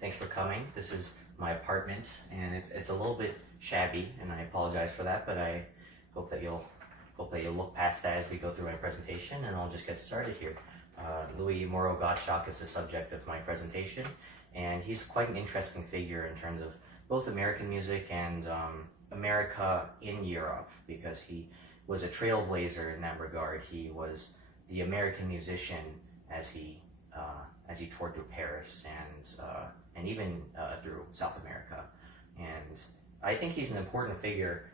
Thanks for coming. This is my apartment, and it's a little bit shabby, and I apologize for that. But I hope that you'll look past that as we go through my presentation, and I'll just get started here. Moreau Gottschalk is the subject of my presentation, and he's quite an interesting figure in terms of both American music and America in Europe, because he was a trailblazer in that regard. He was the American musician as he toured through Paris and even through South America. And I think he's an important figure,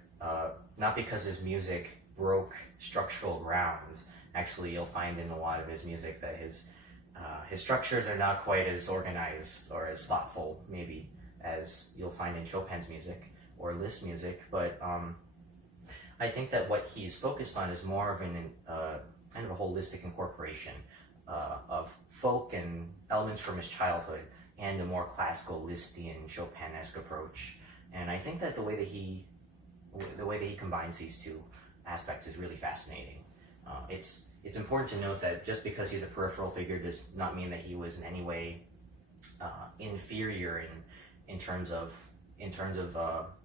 not because his music broke structural ground. Actually, you'll find in a lot of his music that his structures are not quite as organized or as thoughtful, maybe, as you'll find in Chopin's music or Liszt's music. But I think that what he's focused on is more of an kind of a holistic incorporation of folk and elements from his childhood and a more classical Lisztian Chopin-esque approach. And I think that the way that he combines these two aspects is really fascinating. It's important to note that just because he's a peripheral figure does not mean that he was in any way inferior in terms of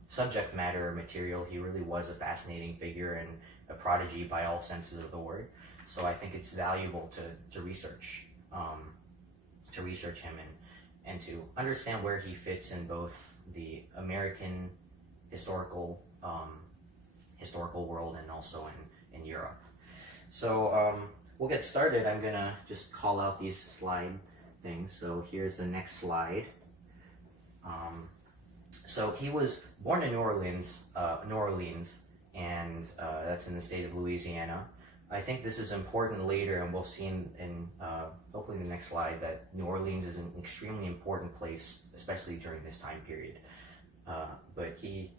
subject matter or material. He really was a fascinating figure and a prodigy by all senses of the word. So I think it's valuable to research him and to understand where he fits in both the American historical world and also in Europe. So we'll get started. I'm gonna just call out these slide things. So here's the next slide. So he was born in New Orleans, and that's in the state of Louisiana. I think this is important later, and we'll see in hopefully in the next slide, that New Orleans is an extremely important place, especially during this time period. But he,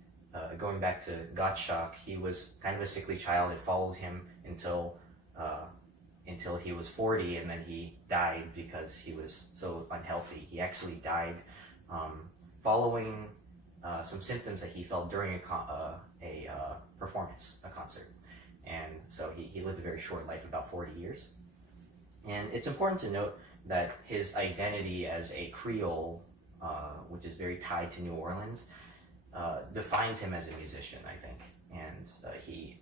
going back to Gottschalk, he was kind of a sickly child. It followed him until he was 40, and then he died because he was so unhealthy. He actually died following some symptoms that he felt during a performance, a concert. And so he lived a very short life, about 40 years. And it's important to note that his identity as a Creole, which is very tied to New Orleans, defines him as a musician, I think. And he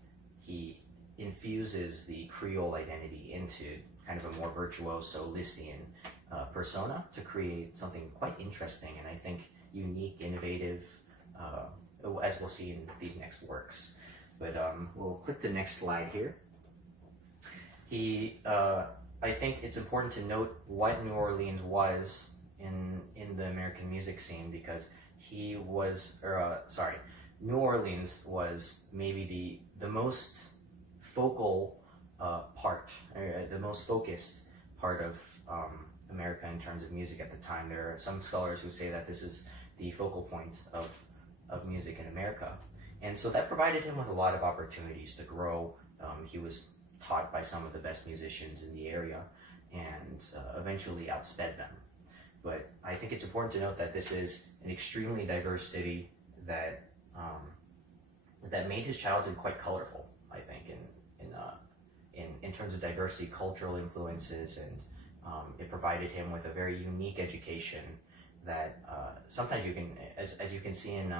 infuses the Creole identity into kind of a more virtuoso Lisztian persona to create something quite interesting and I think unique, innovative, as we'll see in these next works. But we'll click the next slide here. I think it's important to note what New Orleans was in the American music scene, because New Orleans was maybe the most focal part, the most focused part of America in terms of music at the time. There are some scholars who say that this is the focal point of music in America. And so that provided him with a lot of opportunities to grow. He was taught by some of the best musicians in the area and eventually outsped them. But I think it's important to note that this is an extremely diverse city that made his childhood quite colorful, I think, in terms of diversity, cultural influences, and it provided him with a very unique education that sometimes you can, as you can see in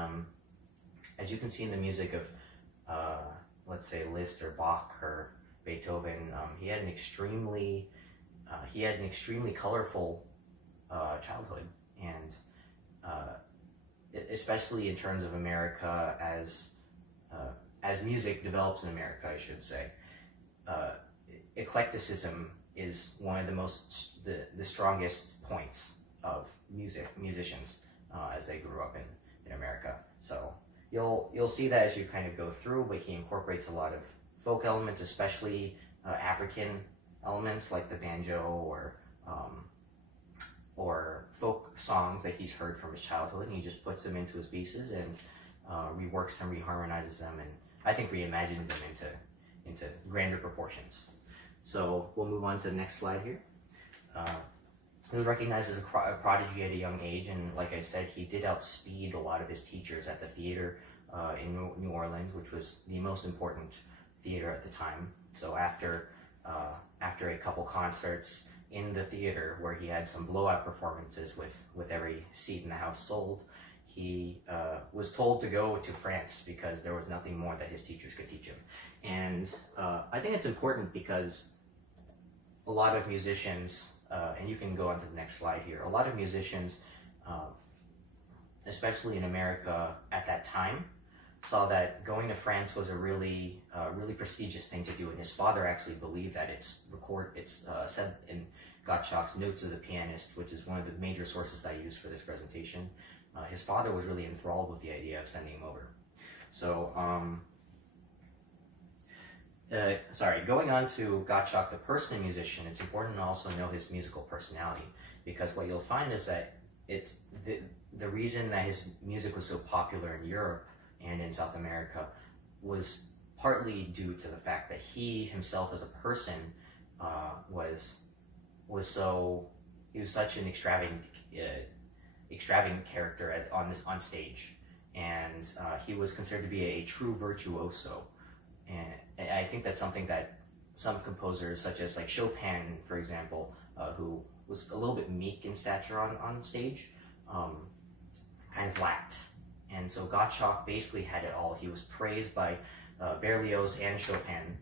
the music of, let's say, Liszt or Bach or Beethoven, he had an extremely colorful childhood, and especially in terms of America as music develops in America, I should say. Eclecticism is one of the strongest points of musicians as they grew up in America. So you'll see that as you kind of go through, but he incorporates a lot of folk elements, especially African elements like the banjo or folk songs that he's heard from his childhood, and he just puts them into his pieces and reworks them, reharmonizes them, and I think reimagines them into grander proportions. So we'll move on to the next slide here. He was recognized as a prodigy at a young age, and like I said, he did outspeed a lot of his teachers at the theater in New Orleans, which was the most important theater at the time. So after a couple concerts, in the theater, where he had some blowout performances with every seat in the house sold, he was told to go to France because there was nothing more that his teachers could teach him. And I think it's important because a lot of musicians, and you can go on to the next slide here, a lot of musicians, especially in America at that time, saw that going to France was a really prestigious thing to do, and his father actually believed that. It's said in Gottschalk's Notes of the Pianist, which is one of the major sources that I used for this presentation. His father was really enthralled with the idea of sending him over. So, going on to Gottschalk, the person and musician, it's important to also know his musical personality, because what you'll find is that it's the reason that his music was so popular in Europe and in South America was partly due to the fact that he himself as a person was such an extravagant character on stage, and he was considered to be a true virtuoso. And I think that's something that some composers, such as like Chopin, for example, who was a little bit meek in stature on stage, kind of lacked. And so Gottschalk basically had it all. He was praised by Berlioz and Chopin,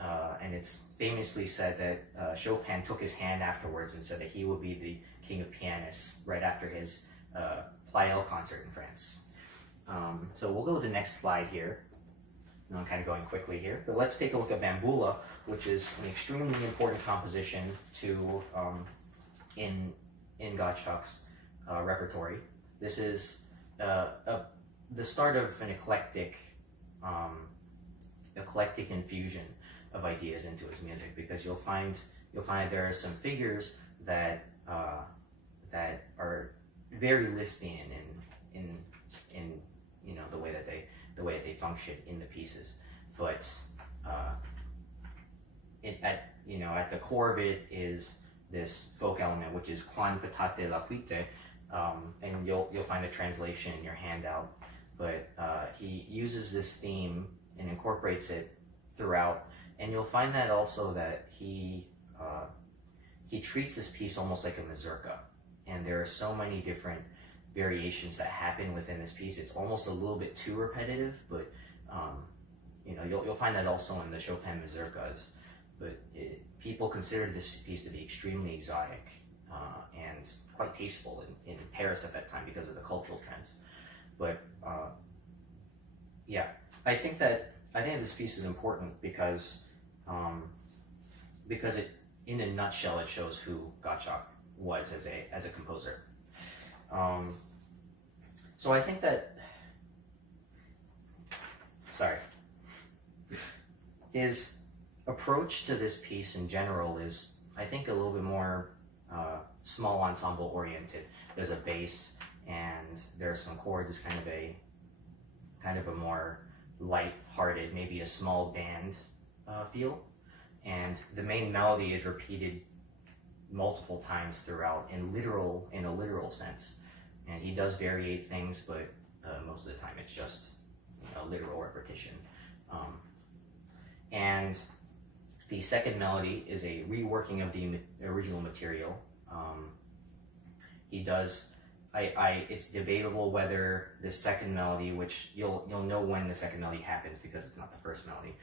and it's famously said that Chopin took his hand afterwards and said that he would be the king of pianists right after his Pleyel concert in France. So we'll go to the next slide here. And I'm kind of going quickly here, but let's take a look at Bambula, which is an extremely important composition to in Gottschalk's repertory. This is the start of an eclectic infusion of ideas into his music, because you'll find there are some figures that are very Lisztian in you know the way that they function in the pieces, but at the core of it is this folk element, which is Quan patate laquite, and you'll find a translation in your handout. But he uses this theme and incorporates it throughout, and you'll find that also that he treats this piece almost like a mazurka, and there are so many different variations that happen within this piece. It's almost a little bit too repetitive, but you'll find that also in the Chopin mazurkas. But people considered this piece to be extremely exotic and quite tasteful in Paris at that time because of the cultural trends. But yeah, I think this piece is important because it, in a nutshell, it shows who Gottschalk was as a composer. So I think that, his approach to this piece in general is, I think, a little bit more small ensemble oriented. There's a bass and there are some chords. It's kind of a more light-hearted, maybe a small band feel, and the main melody is repeated multiple times throughout in a literal sense. And he does variate things, but most of the time it's just literal repetition. And the second melody is a reworking of the original material. He does. It's debatable whether the second melody, which you'll know when the second melody happens because it's not the first melody.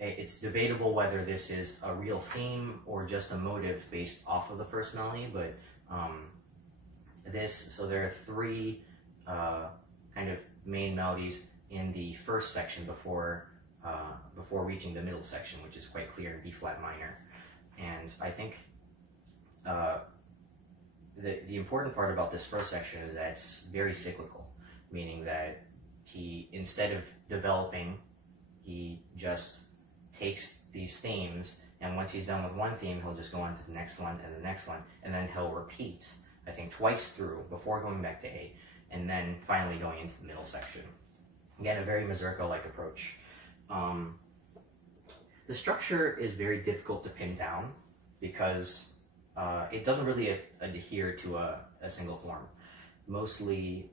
It's debatable whether this is a real theme or just a motive based off of the first melody, but so there are three kind of main melodies in the first section before reaching the middle section, which is quite clear in B flat minor. And I think the important part about this first section is that it's very cyclical, meaning that he, instead of developing, he just takes these themes, and once he's done with one theme, he'll just go on to the next one and the next one, and then he'll repeat, I think, twice through before going back to A, and then finally going into the middle section. Again, a very mazurka-like approach. The structure is very difficult to pin down because it doesn't really adhere to a single form. Mostly,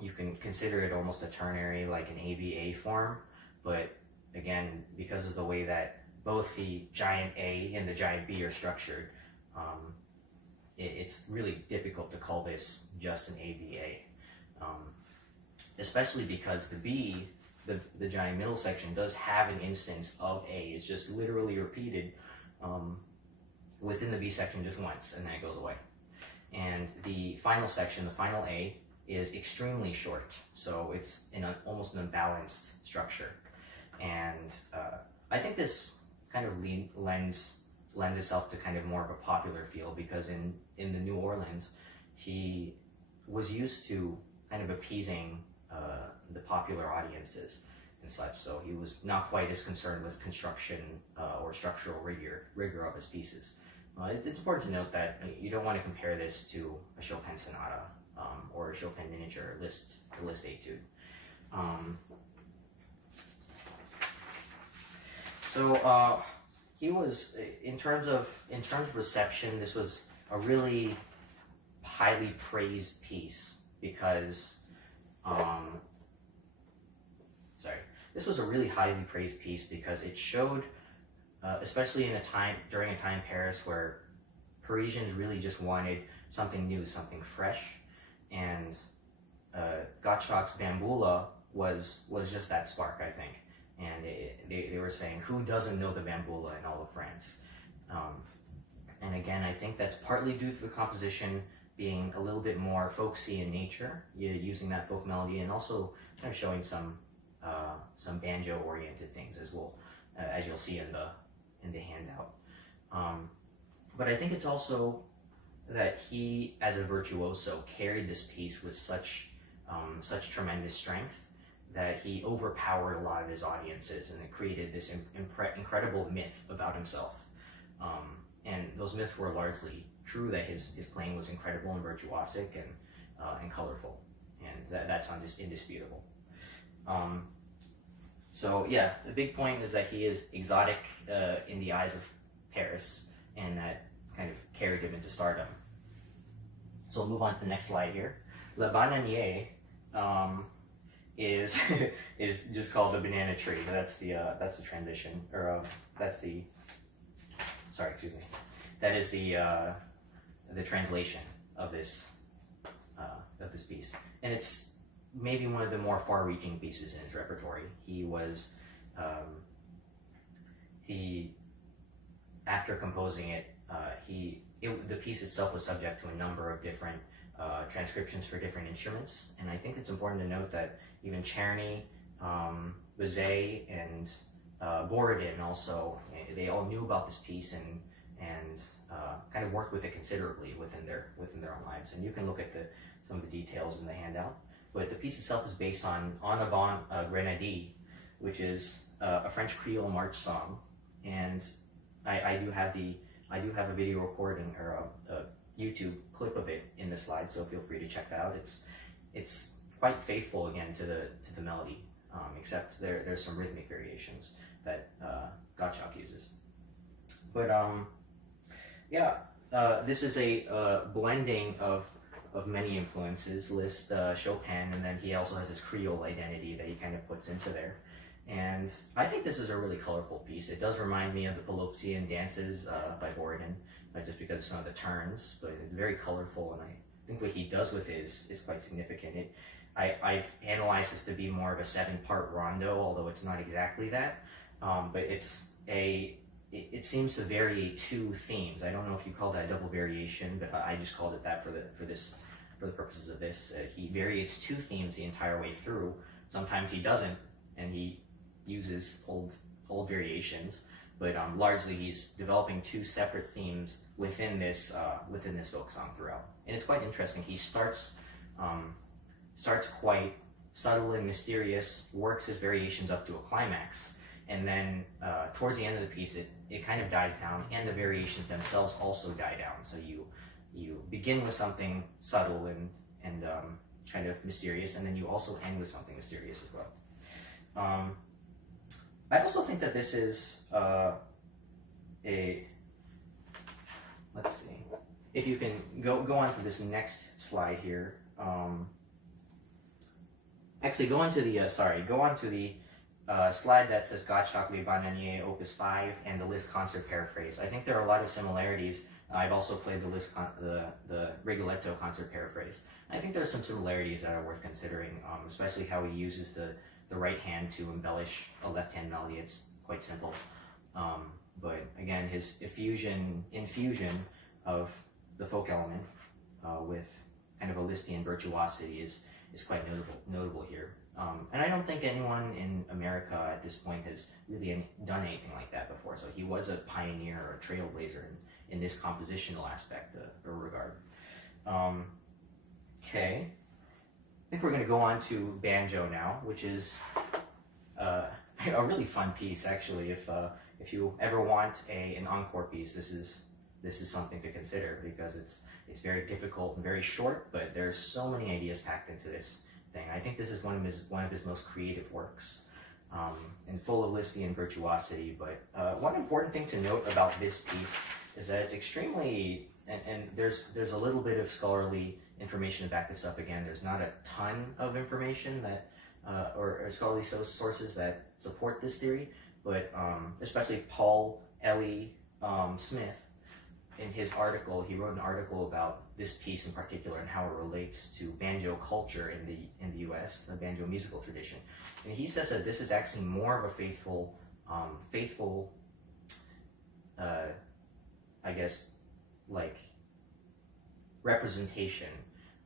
you can consider it almost a ternary, like an ABA form, but again, because of the way that both the giant A and the giant B are structured, it's really difficult to call this just an ABA, especially because the B, the giant middle section, does have an instance of A. It's just literally repeated within the B section just once, and then it goes away. And the final section, the final A, is extremely short, so it's in almost an unbalanced structure. And I think this kind of lends itself to kind of more of a popular feel, because in the New Orleans, he was used to kind of appeasing the popular audiences and such, so he was not quite as concerned with construction or structural rigor of his pieces. It's important to note that you don't want to compare this to a Chopin sonata or a Chopin miniature Liszt etude. So he was, in terms of reception, this was a really highly praised piece because, this was a really highly praised piece because it showed, especially during a time in Paris where Parisians really just wanted something new, something fresh, and Gottschalk's Bamboula was just that spark, I think. And they were saying, who doesn't know the Bamboula in all of France? And again, I think that's partly due to the composition being a little bit more folksy in nature, using that folk melody, and also kind of showing some banjo-oriented things as well, as you'll see in the handout. But I think it's also that he, as a virtuoso, carried this piece with such tremendous strength that he overpowered a lot of his audiences, and it created this incredible myth about himself. And those myths were largely true, that his playing was incredible and virtuosic and colorful, and that's indisputable. So yeah, the big point is that he is exotic in the eyes of Paris, and that kind of carried him into stardom. So we'll move on to the next slide here. Le Bananier is just called the banana tree. That's the transition, or that is the translation of this piece, and it's maybe one of the more far-reaching pieces in his repertory. After composing it, the piece itself was subject to a number of different transcriptions for different instruments, and I think it's important to note that even Czerny, Bizet, and Borodin also, they all knew about this piece and kind of worked with it considerably within their own lives. And you can look at some of the details in the handout. But the piece itself is based on En Avant Grenadille, which is a French Creole march song, and I do have a video recording or a YouTube clip of it in the slide, so feel free to check that out. It's quite faithful again to the melody, except there's some rhythmic variations that Gottschalk uses. But this is a blending of many influences, Liszt, Chopin, and then he also has his Creole identity that he kind of puts into there. And I think this is a really colorful piece. It does remind me of the Pelopian dances by Borodin, just because of some of the turns, but it's very colorful, and I think what he does with it is quite significant. I've analyzed this to be more of a 7-part rondo, although it's not exactly that, but it seems to vary 2 themes. I don't know if you call that a double variation, but I just called it that for the purposes of this. He variates 2 themes the entire way through. Sometimes he doesn't, and he uses old variations, but largely he's developing 2 separate themes within this folk song throughout. And it's quite interesting. He starts quite subtle and mysterious, works his variations up to a climax, and then towards the end of the piece, it kind of dies down, and the variations themselves also die down. So you begin with something subtle and kind of mysterious, and then you also end with something mysterious as well. I also think that this is let's see, if you can go on to this next slide here. Actually, go on to the slide that says Gottschalk Presentation Opus 5 and the Liszt concert paraphrase. I think there are a lot of similarities. I've also played the Liszt the Rigoletto concert paraphrase. I think there's some similarities that are worth considering, especially how he uses the right hand to embellish a left-hand melody. It's quite simple. But again, his infusion of the folk element with kind of a Lisztian virtuosity is quite notable here. And I don't think anyone in America at this point has really done anything like that before. So he was a pioneer or a trailblazer in this compositional aspect or regard. Okay, I think we're going to go on to banjo now, which is a really fun piece actually. If you ever want an encore piece, this is something to consider, because it's very difficult and very short, but there's so many ideas packed into this thing. I think this is one of his most creative works, and full of Lisztian virtuosity. But one important thing to note about this piece is that it's extremely, and there's a little bit of scholarly information to back this up. Again, there's not a ton of information that or scholarly sources that support this theory, but especially Paul Ellie Smith, in his article, he wrote an article about this piece in particular and how it relates to banjo culture in the U.S., the banjo musical tradition. And he says that this is actually more of a faithful, I guess, like, representation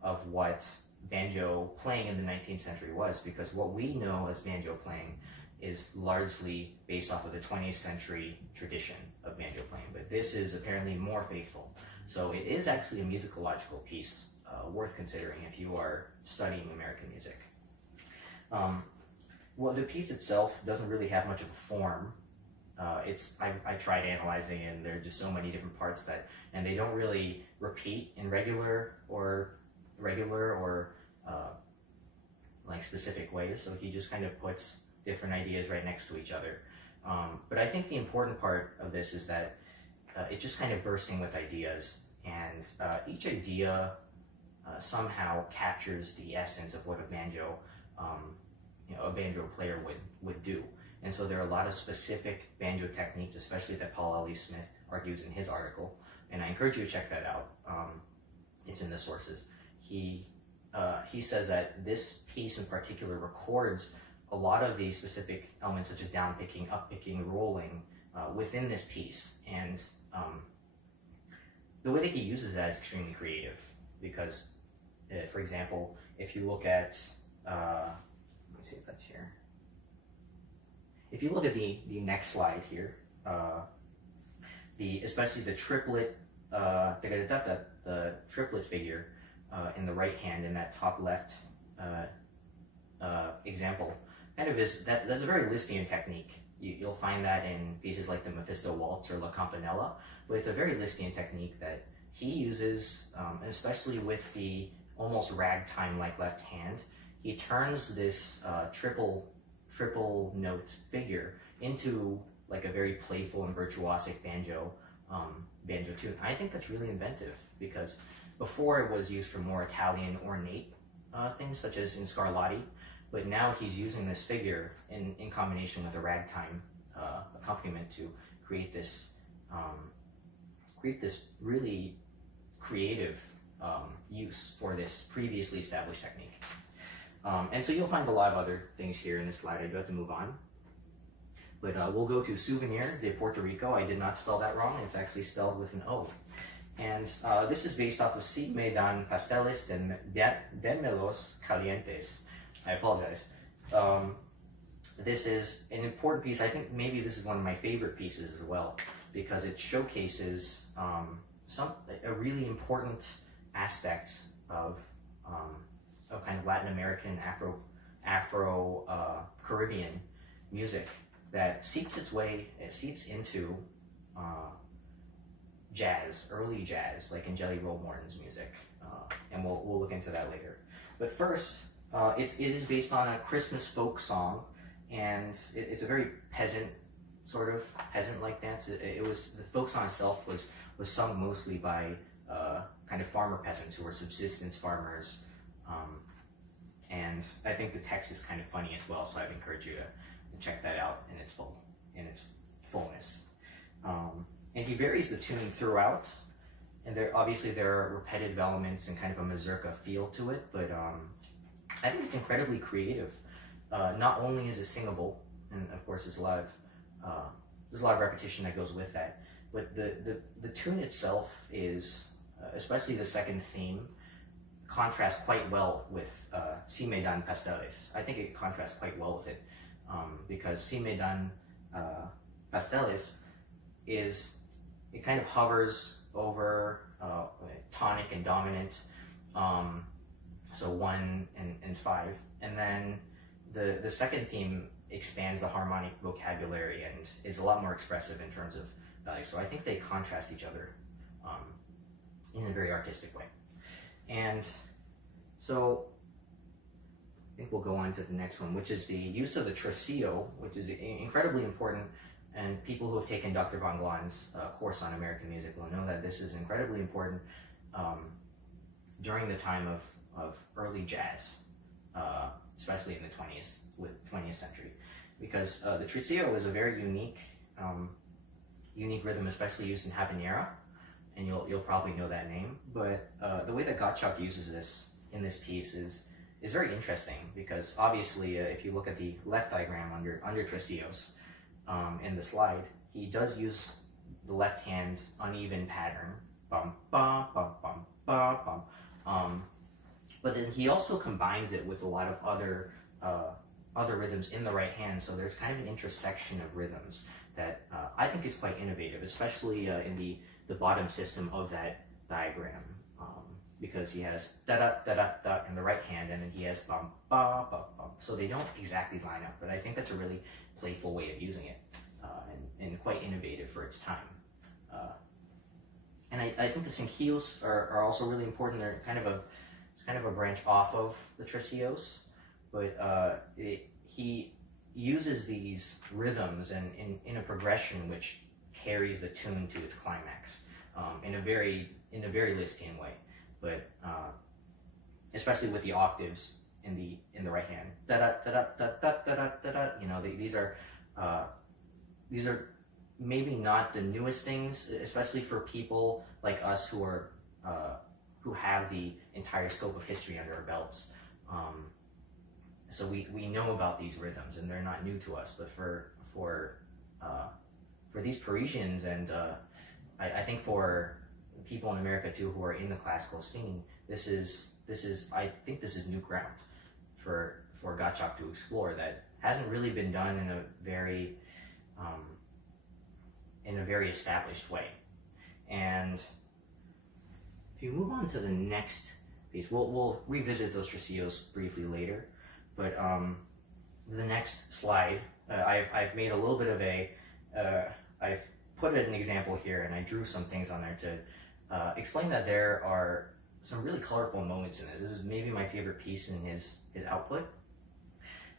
of what banjo playing in the 19th century was, because what we know as banjo playing is largely based off of the 20th century tradition of banjo playing, but this is apparently more faithful. So it is actually a musicological piece worth considering if you are studying American music. Well, the piece itself doesn't really have much of a form. I tried analyzing it, and there are just so many different parts and they don't really repeat in regular or like specific ways. So he just kind of puts different ideas right next to each other. But I think the important part of this is that it's just kind of bursting with ideas, and each idea somehow captures the essence of what a banjo player would do. And so there are a lot of specific banjo techniques, especially that Paul Ellie Smith argues in his article, and I encourage you to check that out. It's in the sources. He says that this piece in particular records a lot of the specific elements such as down picking, up picking, rolling within this piece, and the way that he uses that is extremely creative, because for example, if you look at let me see if that's here. If you look at the next slide here, especially the triplet the triplet figure in the right hand in that top left example, kind of that's a very Lisztian technique. You'll find that in pieces like the Mephisto Waltz or La Campanella, but it's a very Lisztian technique that he uses, especially with the almost ragtime-like left hand. He turns this triple note figure into like a very playful and virtuosic banjo tune. I think that's really inventive, because before it was used for more Italian ornate things such as in Scarlatti, but now he's using this figure in combination with a ragtime accompaniment to create this really creative use for this previously established technique. And so you'll find a lot of other things here in this slide. I do have to move on. But we'll go to Souvenir de Puerto Rico. I did not spell that wrong. It's actually spelled with an O. And this is based off of Si me dan pasteles, denmelos calientes. I apologize. This is an important piece. I think maybe this is one of my favorite pieces as well, because it showcases a really important aspect of kind of Latin American, Afro-Caribbean music that seeps into jazz, early jazz, like in Jelly Roll Morton's music, and we'll look into that later. But first, it is based on a Christmas folk song, and it's a very peasant-like dance. The folk song itself was sung mostly by kind of farmer peasants who were subsistence farmers, and I think the text is kind of funny as well, so I'd encourage you and check that out in its fullness. And he varies the tune throughout, and obviously there are repetitive elements and kind of a mazurka feel to it, but I think it's incredibly creative. Not only is it singable, and of course there's a lot of repetition that goes with that, but the tune itself is, especially the second theme, contrasts quite well with Si me dan pasteles. I think it contrasts quite well with it, because Si me dan pasteles it kind of hovers over tonic and dominant, so 1 and 5, and then the second theme expands the harmonic vocabulary and is a lot more expressive in terms of value. So I think they contrast each other in a very artistic way. And so I think we'll go on to the next one, which is the use of the tresillo, which is incredibly important. And people who have taken Dr. Von Glahn's course on American music will know that this is incredibly important during the time of early jazz, especially in the 20th century, because the tresillo is a very unique rhythm, especially used in habanera, and you'll probably know that name. But the way that Gottschalk uses this in this piece is very interesting, because obviously if you look at the left diagram under tresillos in the slide, he does use the left hand's uneven pattern, bum bum bum bum bum bum, but then he also combines it with a lot of other rhythms in the right hand. So there's kind of an intersection of rhythms that I think is quite innovative, especially in the bottom system of that diagram, because he has da da da da da in the right hand, and then he has bum ba ba bum. So they don't exactly line up, but I think that's a really playful way of using it, and quite innovative for its time. And I think the cinquillos are also really important. They're it's kind of a branch off of the tresillos, but he uses these rhythms and in a progression which carries the tune to its climax in a very Lisztian way. But especially with the octaves in the right hand, da da da da da da da da da. You know, these are maybe not the newest things, especially for people like us who have the entire scope of history under our belts. So we know about these rhythms, and they're not new to us. But for these Parisians, and I think for people in America too who are in the classical scene, I think this is new ground for Gottschalk to explore that hasn't really been done in a very established way. And if you move on to the next piece, we'll revisit those tresillos briefly later. But the next slide, I've made a little bit of I've put an example here, and I drew some things on there to explain that there are some really colorful moments in this. This is maybe my favorite piece in his output.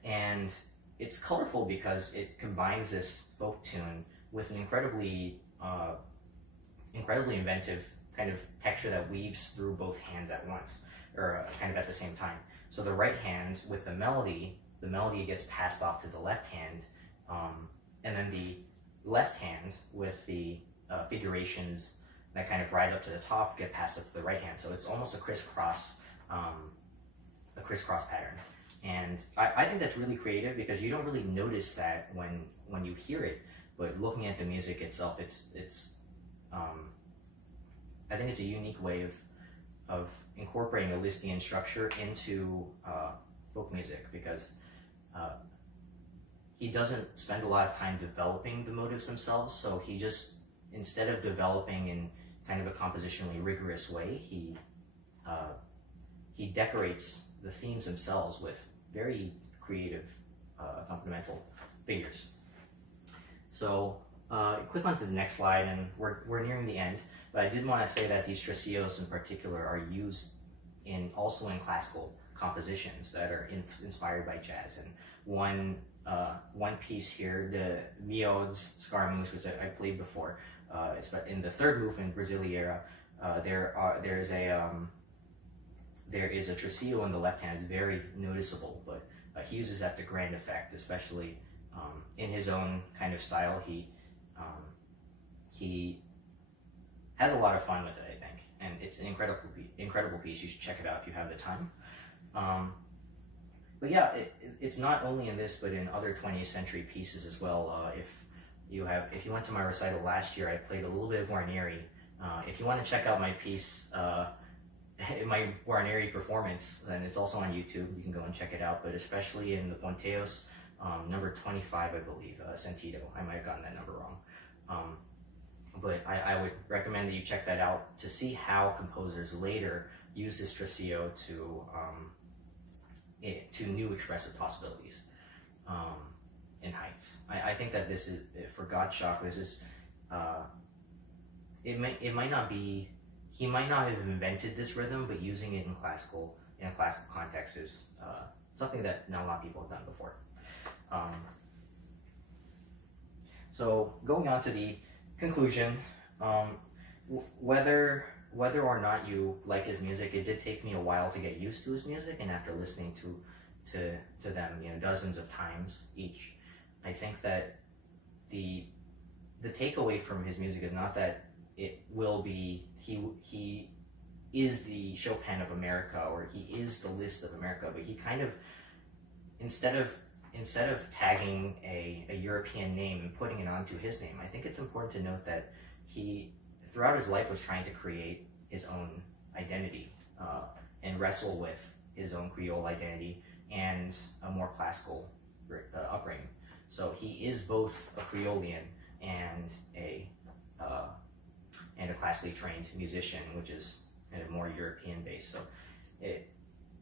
And it's colorful because it combines this folk tune with an incredibly inventive kind of texture that weaves through both hands at once, or kind of at the same time. So the right hand with the melody gets passed off to the left hand, and then the left hand with the figurations that kind of rise up to the top get passed up to the right hand. So it's almost a crisscross pattern. And I think that's really creative, because you don't really notice that when you hear it, but looking at the music itself, I think it's a unique way of incorporating a Lisztian structure into folk music, because he doesn't spend a lot of time developing the motives themselves. So he just, instead of developing in kind of a compositionally rigorous way, he decorates the themes themselves with very creative accompanimental figures. So click onto the next slide, and we're nearing the end. But I did want to say that these tresillos in particular are used also in classical compositions that are inspired by jazz. And one piece here, the Miod's Scaramouche, which I played before, it's in the third movement, Brasileira. There is a tresillo in the left hand. It's very noticeable, but he uses that to grand effect, especially in his own kind of style. He has a lot of fun with it, I think, and it's an incredible piece. You should check it out if you have the time. But yeah, it's not only in this, but in other 20th century pieces as well. If you went to my recital last year, I played a little bit of Guarneri. If you want to check out my piece, my Guarneri performance, then it's also on YouTube. You can go and check it out. But especially in the Ponteos, number 25, I believe, Sentido. I might have gotten that number wrong. But I would recommend that you check that out to see how composers later use this tresillo to new expressive possibilities in heights. I think that this is, for Gottschalk, this is, it might not be, he might not have invented this rhythm, but using it in a classical context is something that not a lot of people have done before. So going on to the conclusion, whether or not you like his music, it did take me a while to get used to his music, and after listening to them, dozens of times each, I think that the takeaway from his music is not that it will be he is the Chopin of America, or he is the Liszt of America, but he kind of, instead of tagging a European name and putting it onto his name, I think it's important to note that he, throughout his life, was trying to create his own identity and wrestle with his own Creole identity and a more classical upbringing. So he is both a Creolian and a classically trained musician, which is kind of more European based. So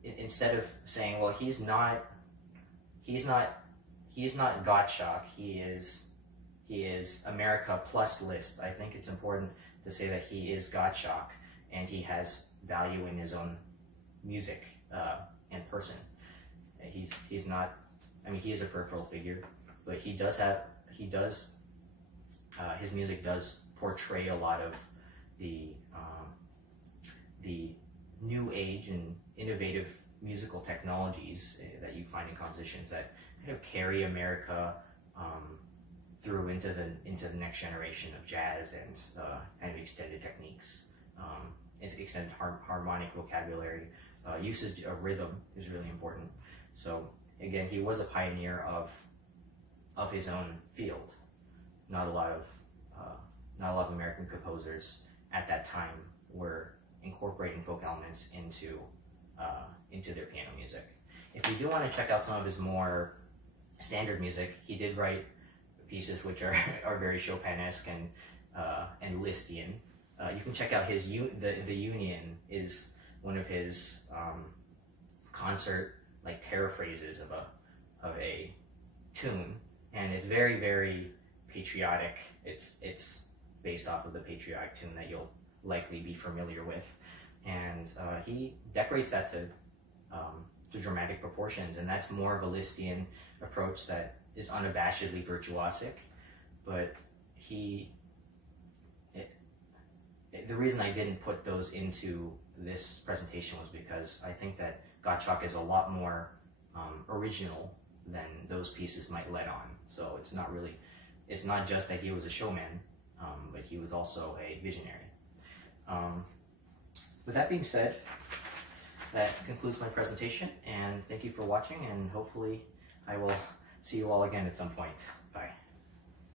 instead of saying, well, he's not Gottschalk, he is America plus Liszt, I think it's important to say that he is Gottschalk, and he has value in his own music and person. He's not, I mean, he is a peripheral figure, but his music does portray a lot of the new age and innovative musical technologies that you find in compositions that kind of carry America through into the next generation of jazz and kind of extended techniques, extended harmonic vocabulary, usage of rhythm is really important. So again, he was a pioneer of his own field. Not a lot of American composers at that time were incorporating folk elements into their piano music. If you do want to check out some of his more standard music, he did write pieces which are very Chopin-esque and Lisztian. You can check out his the Union is one of his concert paraphrases of a tune, and it's very, very patriotic. It's based off of the patriotic tune that you'll likely be familiar with, and he decorates that to dramatic proportions, and that's more of a Lisztian approach that is unabashedly virtuosic. But the reason I didn't put those into this presentation was because I think that Gottschalk is a lot more original than those pieces might let on. So it's not just that he was a showman, but he was also a visionary. With that being said, that concludes my presentation, and thank you for watching, and hopefully I will see you all again at some point. Bye.